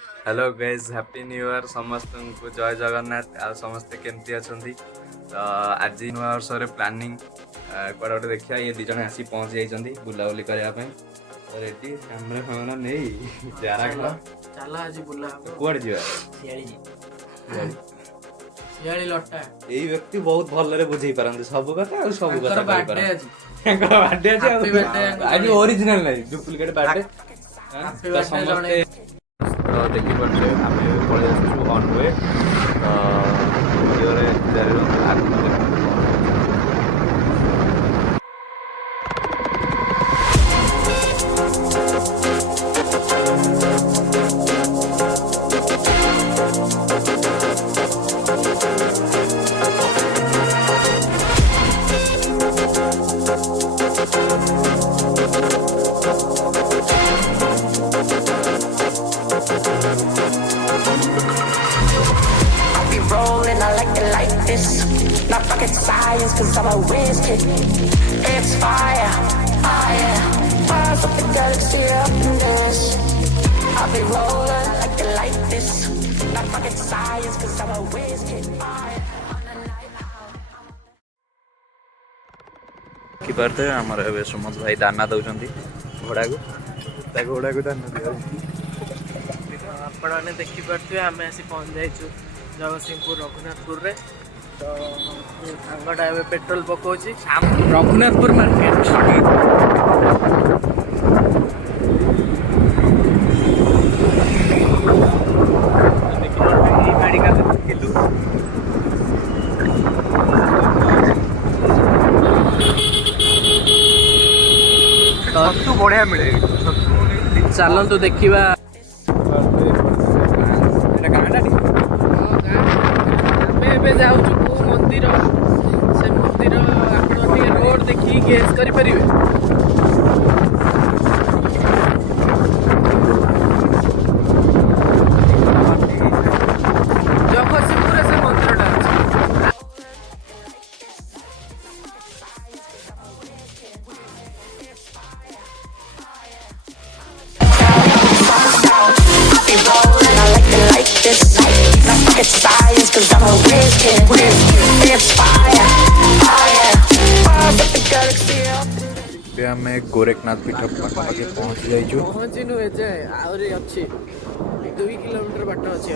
Hello guys happy new year समस्त को जय जगन्नाथ आ समस्ते केमती अछंती तो आज न्यू वर्ष रे प्लानिंग कोड गोटे देखिया ये दी जण आसी पहुंच जाइछंती बुलाबुली करया पे तो रेडी कैमरा फैमरा नहीं जारा चला चला आज बुला कोड जिवा सियाली सियाली लट्टा एई व्यक्ति बहुत भल रे बुझी परंती सब कथा और सब कथा बर्थडे आज बर्थडे हैप्पी बर्थडे आज ओरिजिनल नहीं डुप्लीकेट बर्थडे हैप्पी बर्थडे जणे तो देखी पारे आम पलि आसू अन वे तो भिडियो जारी आगे rolling, I like it like this. Not rocket science, cause I'm a whiz kid. It's fire, fire. Fires up the galaxy up in this. I'll be rolling like it like this. Not rocket science, cause I'm a whiz kid. Fire. कि पार्थे आमर ए सुमंत भाई दाना दौरान घोड़ा को घोड़ा को दाना दिया आपने देखिपे आम आसी पहुँच जाइए जगतसिंहपुर रघुनाथपुर रे तो सांगटा ए पेट्रोल पकाउछि रघुनाथपुर मार्केट बढ़िया मिले चलतु देखा ଏବେ ଯାଉଛୁ କୋଉ ମନ୍ଦିର ସେ ମନ୍ଦିର ଆପଣ ଟିକେ ରୋଡ ଦେଖିକି ଗେସ୍ କରିପାରିବେ ଜଗତସିଂହପୁରରେ ସେ ମନ୍ଦିରଟା ଅଛି Be rolling, I like it like this. Not rocket science, cause I'm a whiz kid. It's fire, fire. Fires up the galaxy up. आम गोरखनाथ पीठ पाखे पहुँच जाइए पहुँचिनु एजे आहुरी अच्छी 2 किलोमीटर बाट अच्छी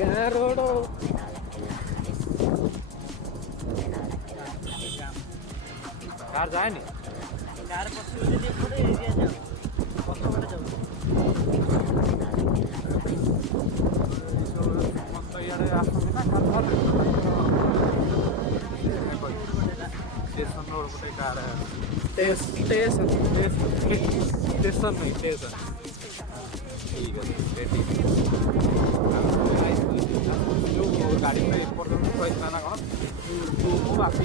गाँ रोड कार जाएनी कार स्टेशन नहीं स्टेशन ठीक है जो गाड़ी में एपर्तन ना कौन तू बापी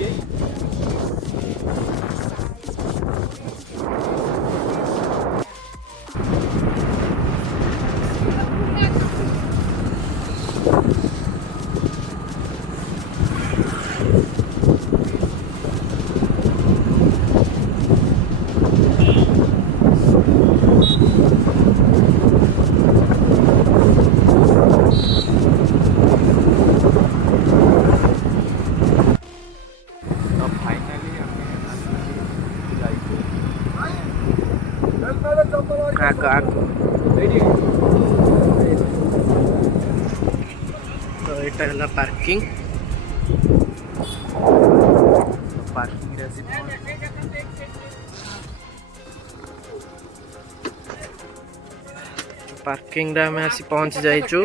तो यहाँ है पार्किंग पार्किंग आम आसी पहुँच जाइचु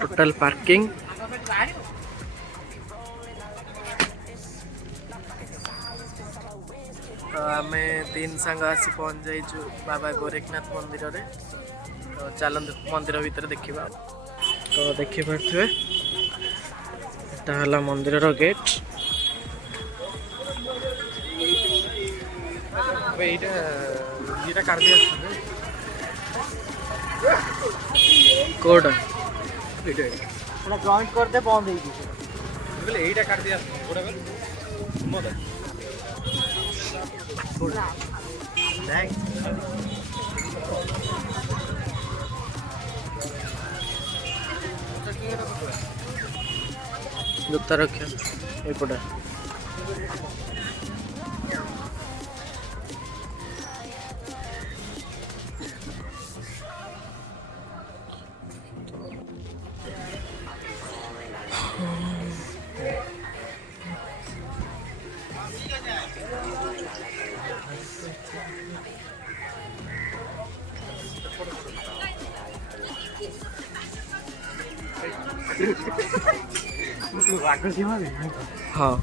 टोटल पार्किंग तो आम 3 सांग आसी पहुँच जाइचु बाबा गोरखनाथ मंदिर रे तो चलते मंदिर भीतर देखा तो देखिपे यहाँ मंदिर गेट कोड जॉइंट करते बंद हो बोले एटा काट दिया गोड़ा बोल मत जूता रखियो एपटे हाँ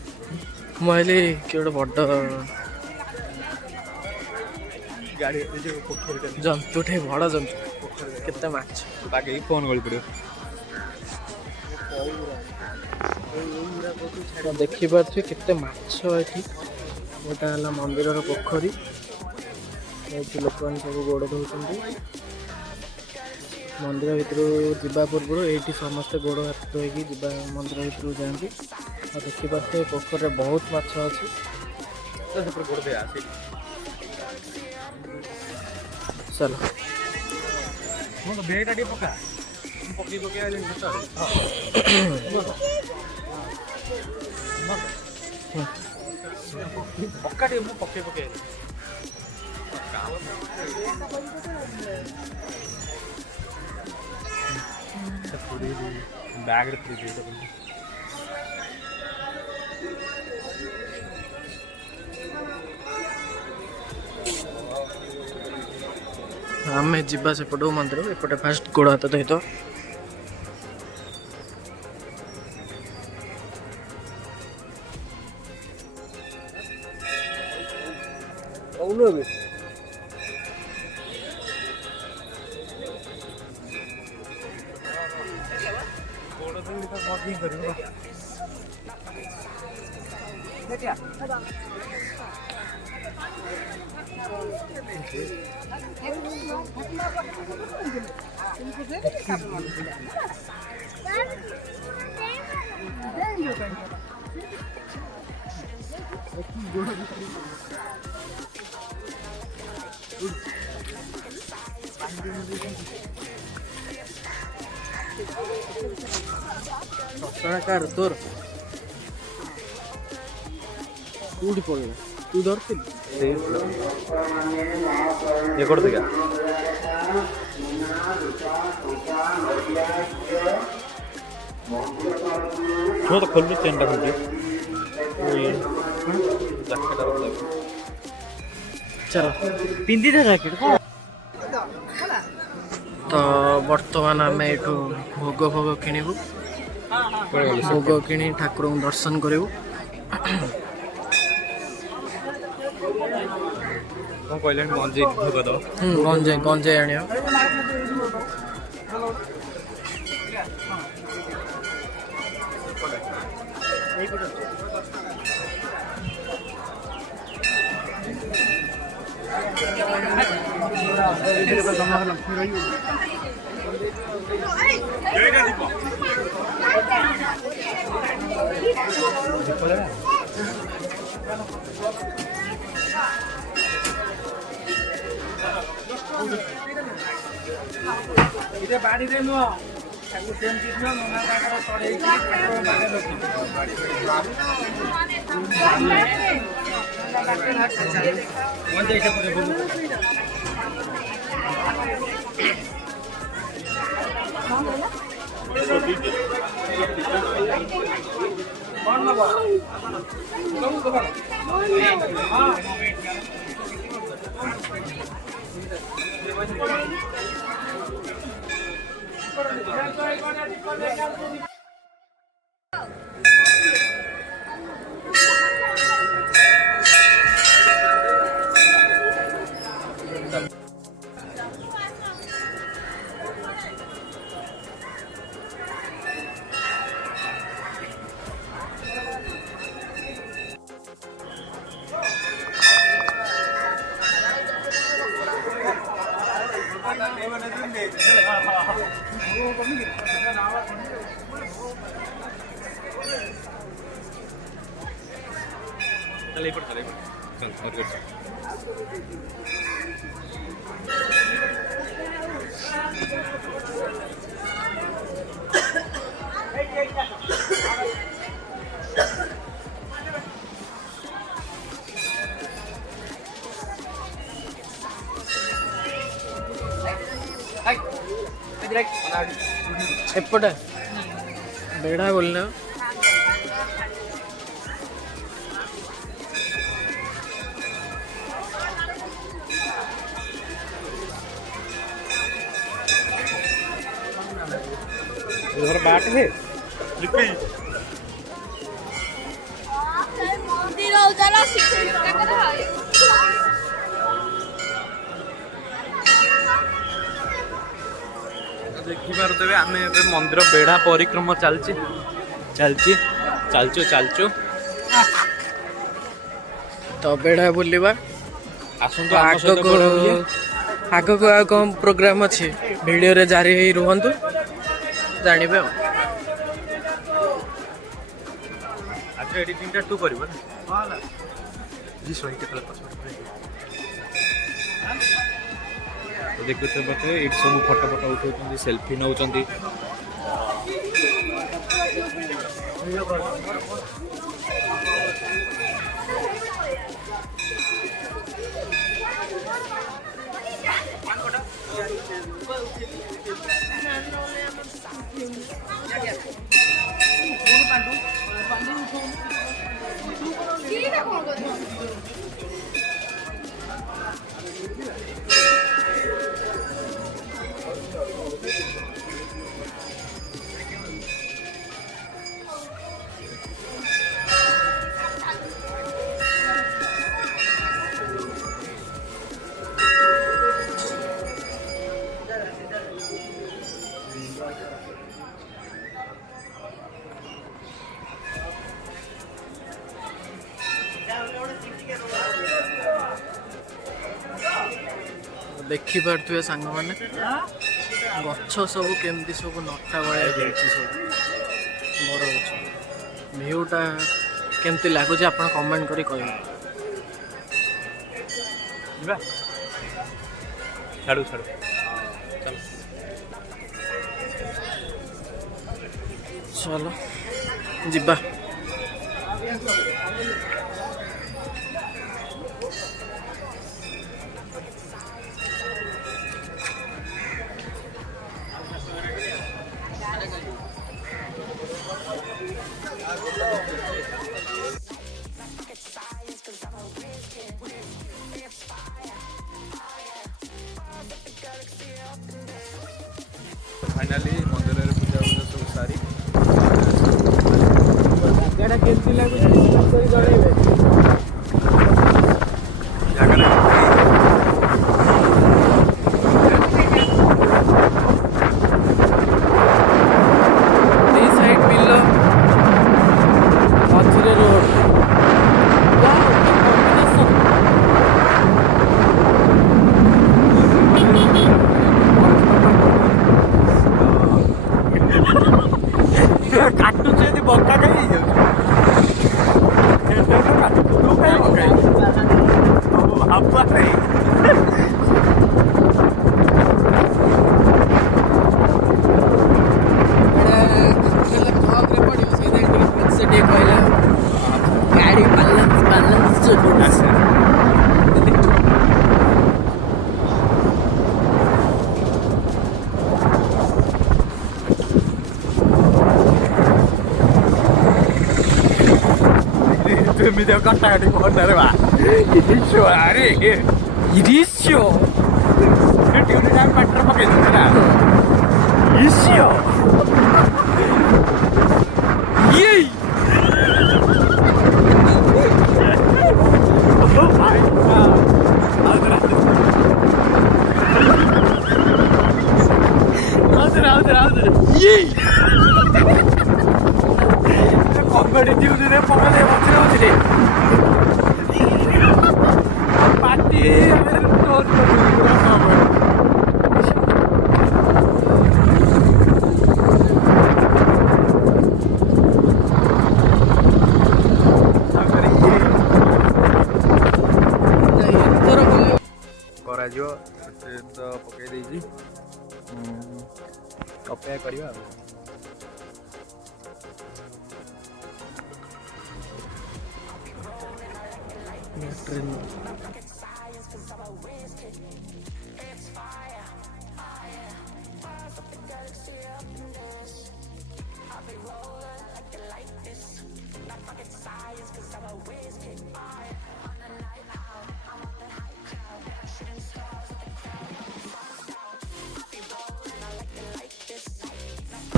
मुझे कि गोटे बड़ गाड़ी जंतुटे बड़ जंतु केते माछ बाकी फोन गली पड़ो देखिपे केते माछ एठी गोटा है मंदिर पोखरी ये लोक सब गोड़ धोती मंदिर भितर जावा पूर्व ये समस्ते गोड़ हाथ धोईकी जा मंदिर भितर जाती और देखिपे पोखर बहुत माछ अच्छी चलो बेटा पका पकी पका पके पके बैग आम जीवा सेपट मंदिर एपटे फास्ट गोड़ हाथ धोई तो कार तोर कूड़ी पड़ेगा तू धरती ये कर देगा छो तो खोल चेनटा खोल चलो पिंधि दे जैकेट तो बर्तमान आम ये भोग भोग किणु भोग किणी ठाकुर दर्शन करूँ कहले मंजे भोग दो गंजे गंजे आण इधर बाड़ी रे नुआ ताकू सेम चीज नुआ नना ताकर चढ़ेई के ठाकुर बागे लोकी मन जाइसे परे बोलू कौन लबा कौन लबा हां ଏପଟେ ବେଢ଼ା ବୋଲିନା घर बाट है मंदिर उजाला ଦେଖିପାରୁଥିବେ ଆମେ ଏବେ ମନ୍ଦିର ବେଢ଼ା ପରିକ୍ରମା ଚାଲିଛୁ ତ ବେଢ଼ା ବୁଲିବା। ଆସନ୍ତୁ ଆଗକୁ ଆଉ କ'ଣ ପ୍ରୋଗ୍ରାମ ଅଛି ଭିଡ଼ିଓରେ ଜାରି ହେଇ ରୁହନ୍ତୁ ଜାଣିବେ ଆଉ। ଆଚ୍ଛା ଏଡିଟିଂଟା ତୁ କରିବ ନା ଦେଖୁଥିବେ ଏଇଠି ସବୁ ଫଟୋ ଉଠାଉଛନ୍ତି ସେଲ୍ଫି ନେଉଛନ୍ତି। ଦେଖିପାରୁଥିବେ ସାଙ୍ଗମାନେ ଗଛ ସବୁ କେମିତି ସବୁ ନଟା ଭଳିଆ ହେଇଛି ସବୁ ବଡ଼ ଗଛ। ଭିୟୁଟା କେମିତି ଲାଗୁଛି ଆପଣ କମେଣ୍ଟ କରି କହିବେ। ଚାଲ ଯିବା। फाइनाली मंदिर में पूजा सब सारी ଜାଗାଟା କେମିତି ଲାଗୁଛି ଜଣେଇବେ। ଏଇ ସାଇଡ ବିଲ ମଝିରେ ରୋଡ। କାଟୁଛୁ ଯଦି ବଙ୍କା କାହିଁ ହେଇଯାଉଛି ଗାଡ଼ି balance video contact di corner va iriscio are iriscio itu udah pakai pakai itu kan iriscio yey oh my god Aldır yey competitive dire pokoknya macam apa sih pati terus ଲାଗିବ train ତ ପକାଇ ଦେଇଛି ଅପେକ୍ଷା କରିବା ଆଉ। Train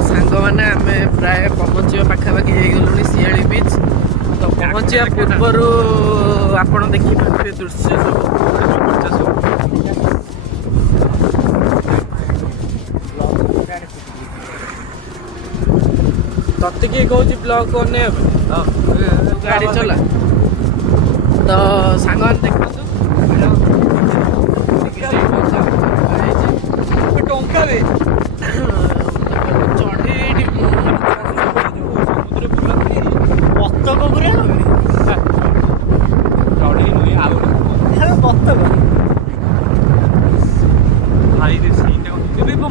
सांग मैंने आम प्राय पहुँचा पाखापाखि हो शियाली बीच तो पहुँचा पूर्वर आपण देखिए दृश्य सब तत किए कौन ब्लॉग करने गाड़ी चला तो सांग देखो टंका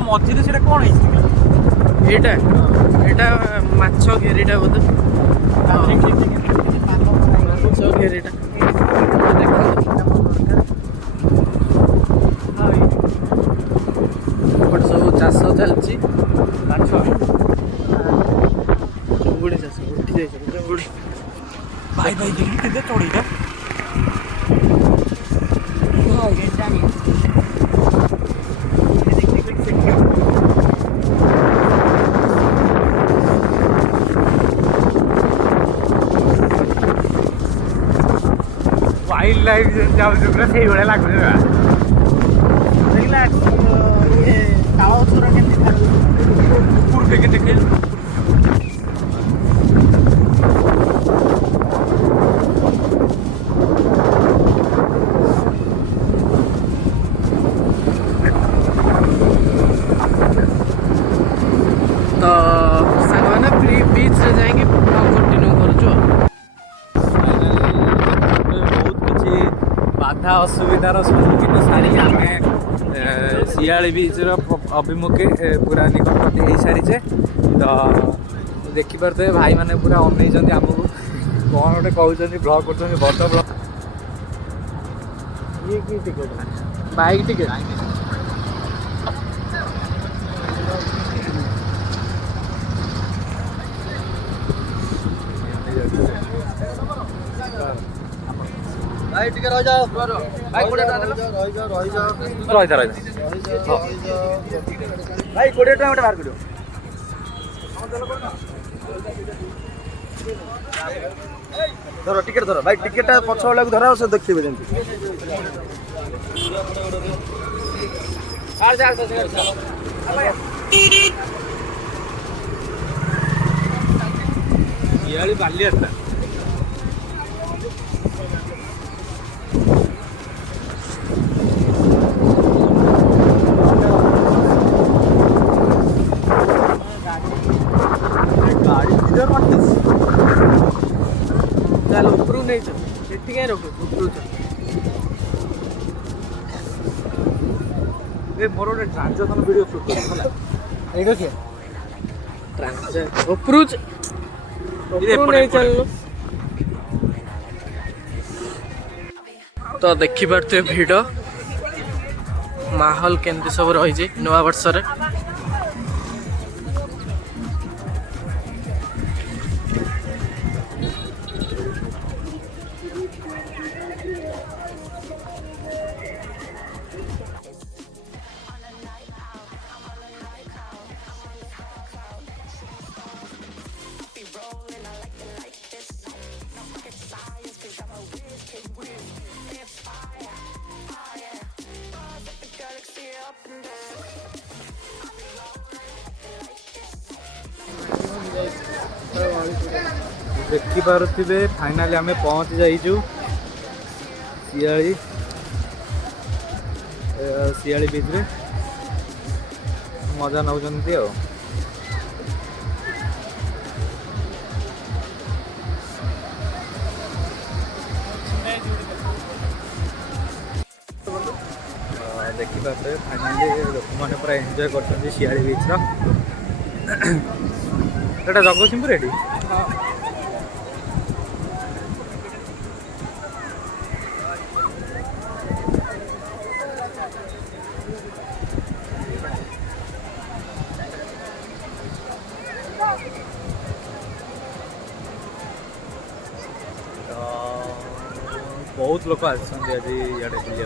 मझे से कौन एटा माछ घेरीटा बोध माछ घेरीटा सब चाष चलती चुंगुड़ी चाष उठी जाए चुंगुड़ी भाई भाई देखिए चढ़ीटा वाइल्ड लाइफ जाऊँ पूरा से भाया लगुच देखे तो सांग बीच से जाएंगे कंटिन्यू कर बाधा असुविधार सम्मुखीन सारी आम शियाली बीचर अभिमुखे पूरा निकटवर्ती हो सारीचे तो देखिपे भाई मैंने पूरा अनई आमको कौन गोटे कहते ब्लॉग कर बड़ ब्लॉग ये की टिकट बाइक टिकट भाई टिके रह जाओ भाई कोड़े रह जा भाई कोड़े गोटे बाहर करियो धर टिकेट धर भाई टिकेट पछ वाला धर से देखिए जमी बाली आता चल ऊपर नहीं चल कहीं रखो ऊपर चल ए मोर गोटे ट्रांजेक्शन वीडियो शूट कर ये देखिए ट्रांजेक्शन ऊपर नहीं चल तो देखी पार्थे भिड़ माहौल केमती सब रही नुआ वर्ष रे देखिपे फाइनाली आम पहुँच जाइचु शियाली बीच रे मजा नौ देखिपे फाइनाली लोक मैंने पूरा एंजॉय कर शियाली बीच रहा जगतसिंहपुर एटी बहुत लोक आज इे बुझे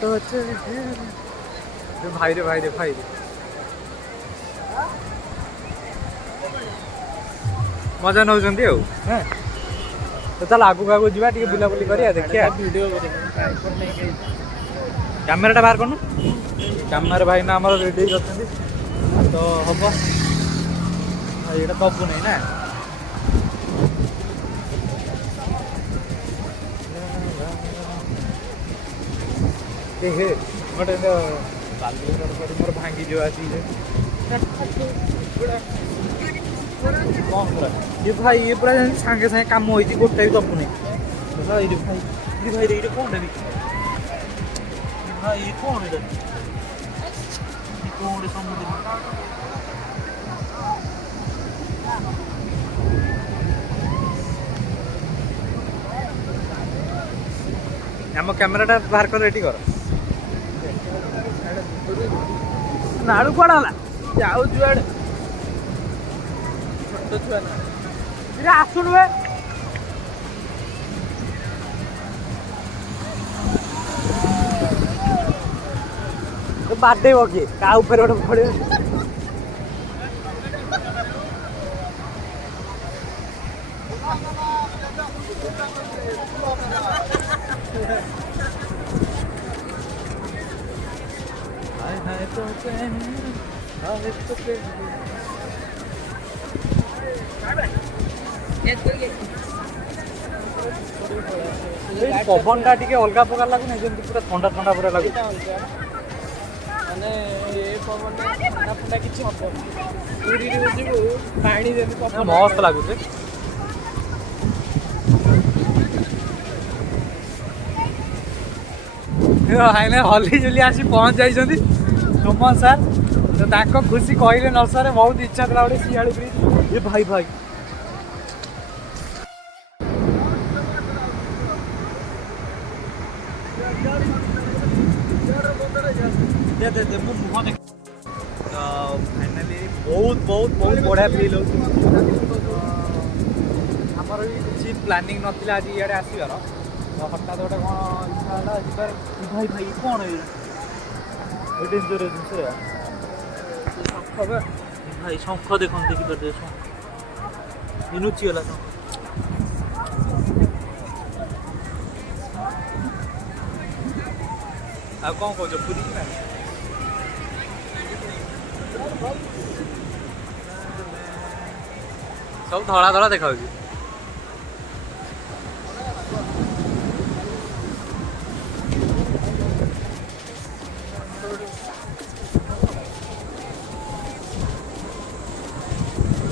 तो भाई रे भाई रे भाई रे मजा नौ तो चल आगू आगू जा बुलाबुली कर देखिए कैमेरा बाहर करूँ कैमेरा भाई ना आम रेडी तो हम ये दबु नहीं ना गोटे मोर भांगी जो आसी ये भाई ये पूरा सांगे सांगे कम हो गोटे भी दबु नहीं भाई भाई भाई ये कौन भाई ये कौन कौन समुद्र आम कैमेरा बाहर कर रेडी कर नाड़ू कड़ा जाऊ जुआड़े छोट छुआ ना आसुन बाडेब किए क्या गोटे पड़े पवन टा टे अलग प्रकार लगुन जमी पूरा ठंडा ठंडा पूरा लगुच मस्त लगुच हली जुली आसी पहुँच जाइए सुमन सार तो खुशी कहले न सर बहुत इच्छा था गोटे शियाली ब्रिज ये भाई भाई दे मुह देख तो फाइनाली बहुत बहुत बहुत बढ़िया फिल हो आमर भी किसी प्लानिंग नाला आज इे आसबार तो हठात गोटे कौन इच्छा है भाई भाई कौन है जिनस भाई शंख देख देखिए शंख लुचिगला शंख आ कौन कौच पूरी ना सब धड़ा धड़ा देखा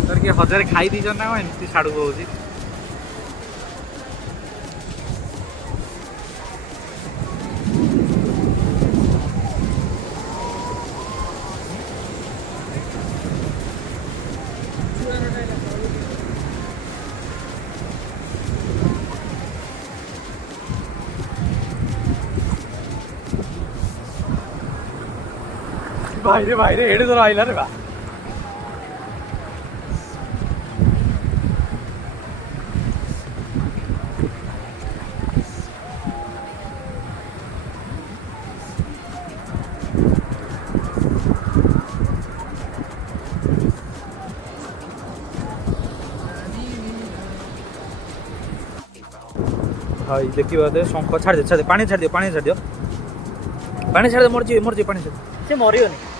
तर कि हजार खाई दीज ना एमती छाड़ू हो भाई रे एडे तो आइला रे बा भाई देखिए शंख छाड़ दे पानी छाड़ दियो पानी छाड़ दियो पानी छाड़ दे मर जी पानी छाड़ से मरियोनी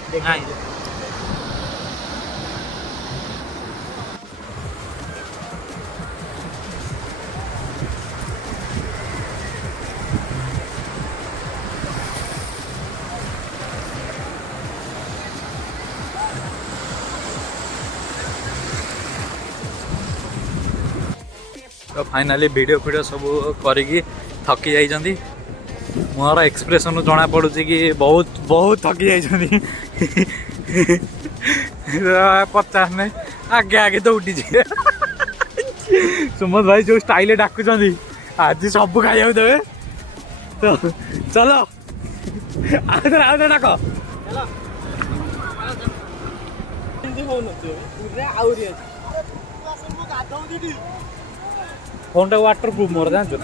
तो फाइनाली वीडियो फीडियो सब करिकी थकी जाइछन्ती मोर एक्सप्रेशन जना पड़ुची कि बहुत बहुत थकी जाइछन्ती पचास नहीं आगे आगे तो उठी सुमन भाई जो स्टाइल डाकुचंदी आज सब खाइबा देबे तो चलो आउे डाक फोन टा वाटर प्रूफ मोर जानछु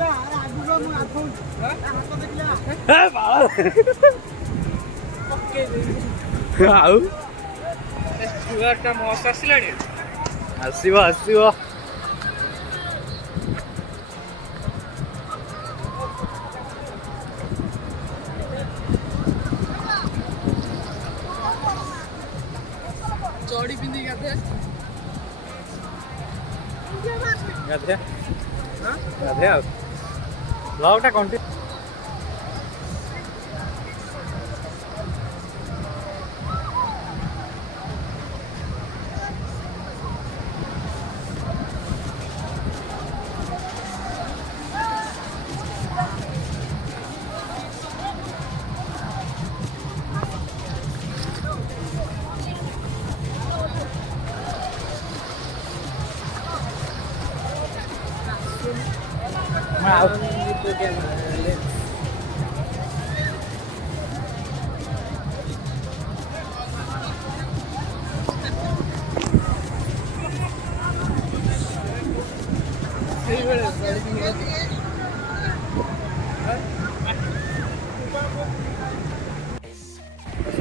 आउ ଛୁଆଟା ମସ୍ତ ଆସିଲାଣି ଆସିବ ଆସିବ ଚଡ଼ି ପିନ୍ଧିକି ଗାଧେ ଗାଧେ ଗାଧେ ଆଉ ବ୍ଲଗଟା କଣ୍ଟିନ୍ୟୁ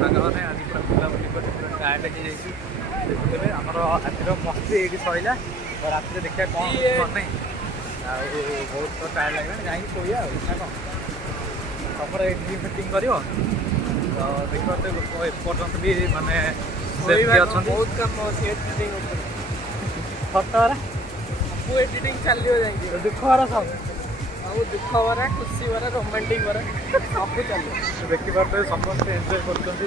ସାଙ୍ଗମାନେ ଆଜି ପୁରା ବୁଲାବୁଲି କରି ପୁରା ଟାୟାର୍ଡ ହେଇଯାଇଛି ଦେଖୁଥିବେ ଆମର ଆଜିର ମସ୍ତି ଏଇଠି ସରିଲା ରାତିରେ ଦେଖିବା କ'ଣ ନାହିଁ ଆଉ ବହୁତ ତ ଟାୟାର୍ଡ ଲାଗିଲାଣି ଯାଇକି ଶୋଇବା ଆଉ ନା କ'ଣ ତମର ଏଇଠି ମିଟିଂ କରିବ ତ ଦେଖିପାରୁଥିବେ ଲୋକ ଏପର୍ଯ୍ୟନ୍ତ ବି ମାନେ ସେଫ୍ଟି ଅଛନ୍ତି ବହୁତ କାମ ଅଛି ଏଡିଟିଂ ଉପରେ ଫଟୋ ସବୁ ଏଡିଟିଂ ଚାଲିବ ଯାଇକି ଦୁଃଖ ହରା ସବୁ ସବୁ ଦୁଃଖ ଭରା ଖୁସି ଭରା ରୋମାଣ୍ଟିକ ଭରା ସବୁ ଚାଲିବ ଦେଖିପାରୁଥିବେ ସମସ୍ତେ ଏନ୍ଜୟ କରୁଛନ୍ତି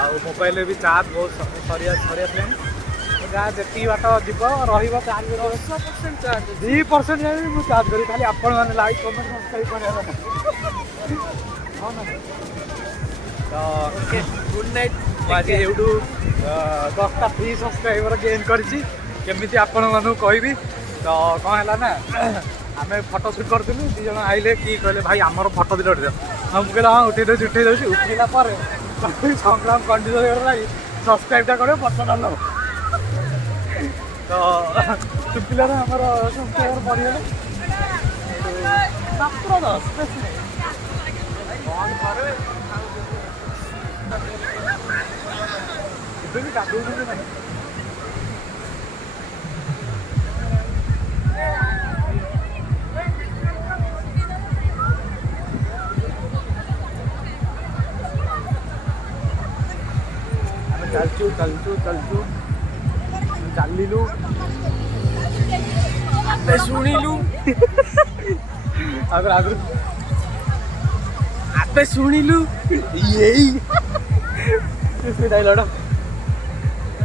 ଆଉ ମୋବାଇଲରେ ବି ଚାର୍ଜ ବହୁତ ସରି ଆସିଲାଣି ଯାହା ଯେତିକି ବାଟ ଯିବ ରହିବ ଚାର୍ଜ 10% ଚାର୍ଜ 2% ଯାଏ ମୁଁ ଚାର୍ଜ କରିବି ଖାଲି ଆପଣମାନେ ଲାଇକ୍ କମେଣ୍ଟ ସବସ୍କ୍ରାଇବ୍ କରିବା କଥା ହଁ ନା ତ ଗୁଡ୍ ନାଇଟ୍ ମୁଁ ଆଜି ଏଇଠୁ 10ଟା ଫ୍ରି ସବସ୍କ୍ରାଇବର ଗେନ୍ କରିଛି କେମିତି ଆପଣମାନଙ୍କୁ କହିବି ତ କ'ଣ ହେଲା ନା ଆମେ ଫଟୋ ସୁଟ୍ କରିଥିଲୁ 2 ଜଣ ଆଇଲେ କି କହିଲେ ଭାଇ ଆମର ଫଟୋ ଦିନ ଉଠେଇ ମୁଁ କହିଲି ହଁ ଉଠେଇ ଦେଉଛି ଉଠେଇଲା ପରେ ସଂଗ୍ରାମ କଣ୍ଡିସନ ଲାଗି ସବସ୍କ୍ରାଇବ୍ଟା କରିବ ପଛଟା ନେବ ତ ଶୁଖିଲାରେ ଆମର ସବସ୍କ୍ରାଇବର ବଢ଼ିଗଲେ ମାତ୍ର 10 ବେଶୀ ନାହିଁ ଏବେ ବି ଗାଧଉଛନ୍ତି ନାହିଁ ଚାଲିଛୁ ଚାଲିଲୁ ଆପେ ଶୁଣିଲୁ ଆଗରୁ ଆପେ ଶୁଣିଲୁ ଏଇ ସେ ଡାଇଲଗଟା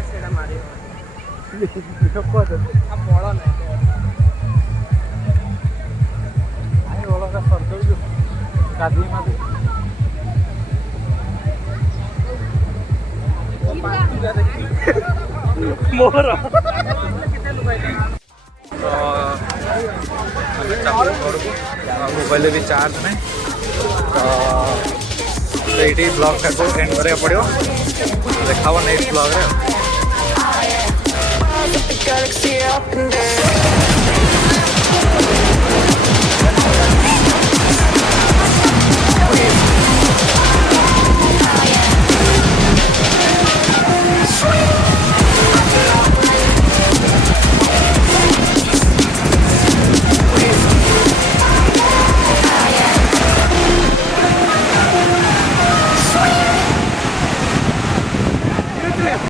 ସେଇଟା ମାରିବ ବଳ ନାହିଁ ବଳଟା ସରିଦଉଛୁ ଗାଧୋଇ ମାଧୋଇ ମୋର ଘରକୁ ମୋବାଇଲରେ ବି ଚାର୍ଜ ନାହିଁ ତ ଏଇଠି ବ୍ଲଗ୍ଟାକୁ ଏଣ୍ଡ କରିବାକୁ ପଡ଼ିବ ଦେଖା ହବ next ବ୍ଲଗ୍ରେ Galaxy up and down.